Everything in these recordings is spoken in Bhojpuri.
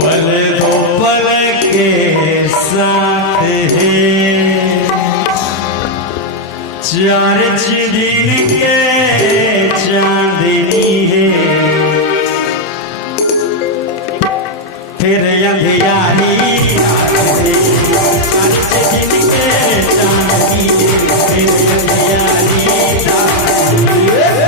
पल दो पल के साथ है, चार दिन के चांदनी है, फिर अंधियारी रात है, चार दिन के चांदनी है, फिर अंधियारी रात है।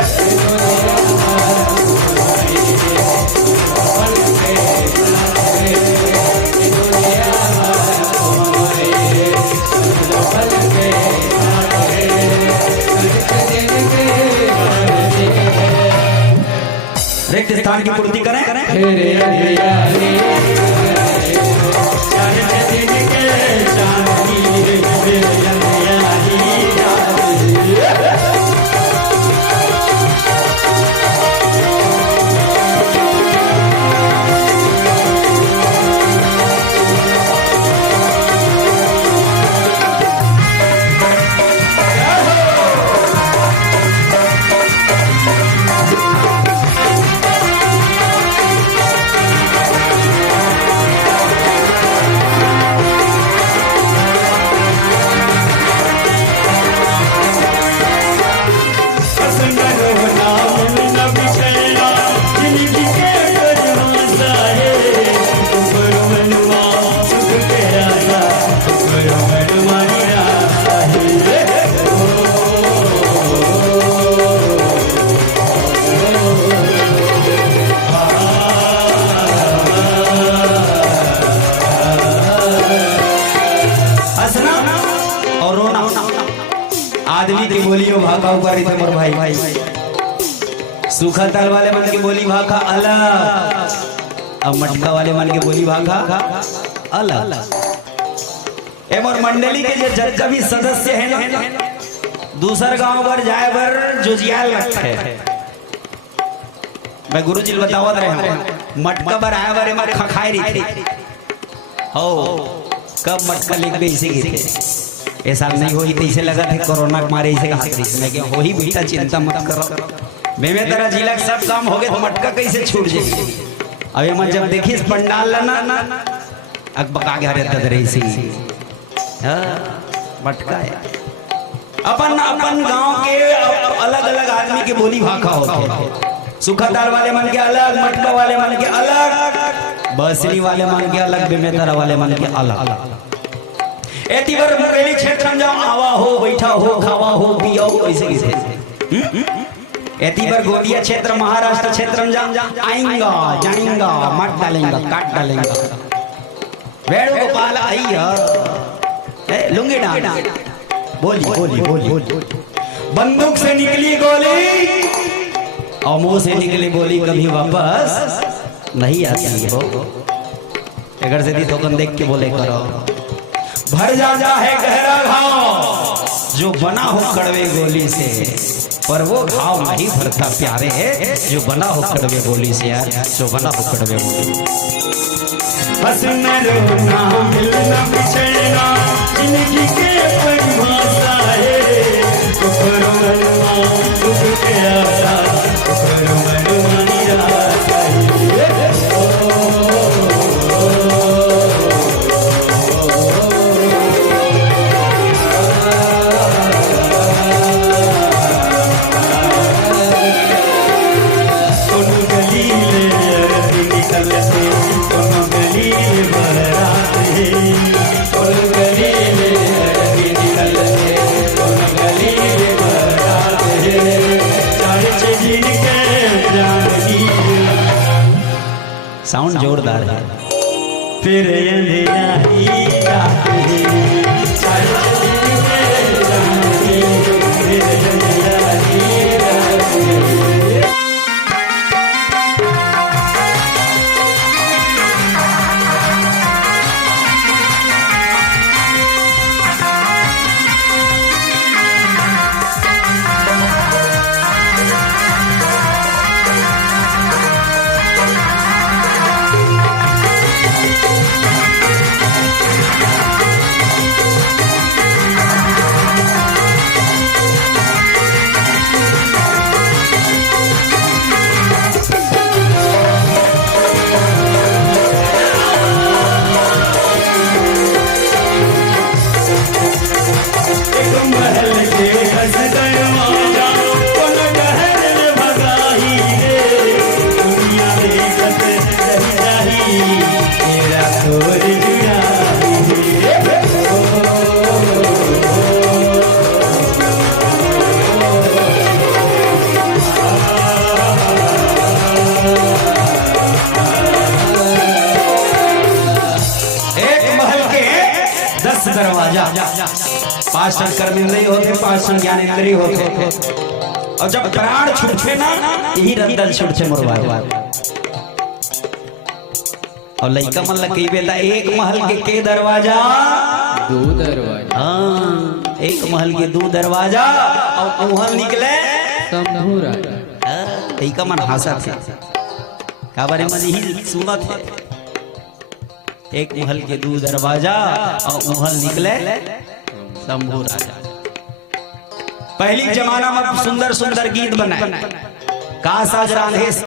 रिक्त स्थान की पूर्ति करें। आदमी की बोली भाखा ऊपर ही मोर भाई, सूखा ताल वाले मन की बोली भाखा अलग, अब मटका वाले मन की बोली भाखा अलग। मोर मंडली के जितना भी सदस्य है ना, दूसर गांव पर जाए पर जुजियाल लगता है। मैं गुरुजी बतावत रहे मटका पर आया बारे में खखाई रही थी हो, कब मटका लिख गई इसे थे ऐसा नहीं हो ही तो इसे लगा था कोरोना के मारे इसे कहा हो ही बेटा चिंता मत करो, मैं तेरा जिला सब काम हो गए तो मटका कैसे छूट जाएगी। अब ये जब देखी पंडाल ना अकबका के हरे तद रही सी मटका है। अपन अपन गांव के अलग अलग आदमी के बोली भाखा होते, सुखादार वाले मन के अलग, मटका वाले मन के अलग, बसरी वाले मन के अलग, बेमेतरा वाले मन के अलग। एती बार मुरली क्षेत्र में जाओ, आवा हो बैठा हो खावा हो पिया हो ऐसे कैसे। एती बार गोदिया क्षेत्र महाराष्ट्र क्षेत्र में जाओ, आएंगा जाएंगा मट डालेंगा काट डालेंगा, वेणु गोपाल आइया लुंगी डाल बोली बोली बोली, बंदूक से निकली गोली और मुंह से निकली बोली कभी वापस नहीं आती हो। अगर से तो देख के बोले करो, भर जाता है गहरा घाव जो बना हो कड़वे गोली से, पर वो घाव नहीं भरता प्यारे है जो बना हो कड़वे गोली से, यार जो बना हो कड़वे गोली। बस न रोना मिलना बिछड़ना जिंदगी के परिभाषा है, करो मनवा दुख के आशा, करो मनवा निराशा साउंड जोरदार है। फिर एक महल के 10 दरवाजा, 5 कर्मेंद्रिय होते, 5 ज्ञानेंद्रिय होते, और जब प्राण छूटे ना यही रद्दल छूटे मुरवा। और लइका मन लग बेटा एक महल के दरवाजा 2 दरवाजा। हाँ, एक महल के 2 दरवाजा और महल निकले शंभू राजा। लइका मन हंसा थे का बारे में ही सुना थे। एक महल के 2 दरवाजा और महल निकले शंभू राजा। पहली जमाना में सुंदर सुंदर गीत बनाए, काश आज राधे